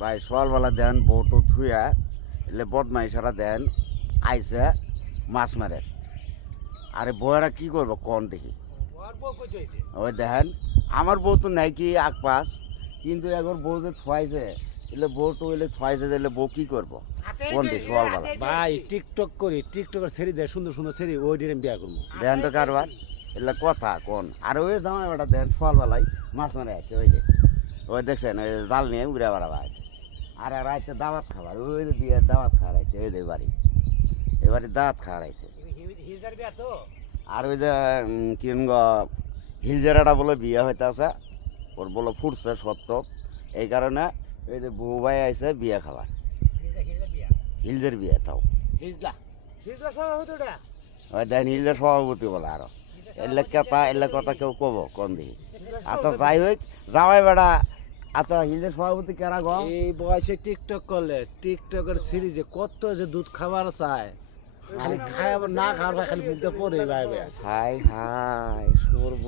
ভাই সকালবেলা দেন বউটো থুয়া এলে বদমাইশারা দেন আইসে মাছ মারে। আরে বউয়েরা কি করবো কোন দেখি ওই দেখেন আমার বউ তো নাই কি আগ পাস, কিন্তু একবার বউ যে থুয়াইছে এলে বউটো এলে থুয়াইছে এলে বউ কি করবো কোন দেখি সকালবেলা। ভাই টিকটক করি, টিকটকের ছেড়ে দেয় সুন্দর সুন্দর ছেড়ে ওই দিন বিয়া করবো। দেখেন তো কারবার এলে কথা কোন। আর ওই জামাই বেটা দেখেন সকালবেলায় মাছ মারে আছে ওই যে ওই দেখছেন ওই জাল নিয়ে উড়ে বেড়াবা আছে। আর রাইতে দাওয়াত খাবার ওই যে বিয়ের দাওয়াত খাওয়ার আছে ওই যে বাড়ি এবারে দাওয়াত খাওয়ার আছে। আর ওই যে কিনগ হিলজারাটা বলে বিয়ে হইতে আছে ওর বলে ফুটছে সত্য, এই কারণে ওই যে বউ ভাই আইসে বিয়ে খাবার হিলজের বিয়ে তাও ওই দেন হিলজের সভাপতি বলে আরো এলে কথা কেউ কব কোন দিকে। আচ্ছা যাই হোক জামাই বেড়া আচ্ছা হিলজের সভাপতি কেরা গো এই বয়সে টিকটক করলে টিকটকের সিরিজে কত যে দুধ খাবার চায়, খালি খায় আবার না খাওয়ার খালি মুখটা পরে ভাই। হাই হাই সরব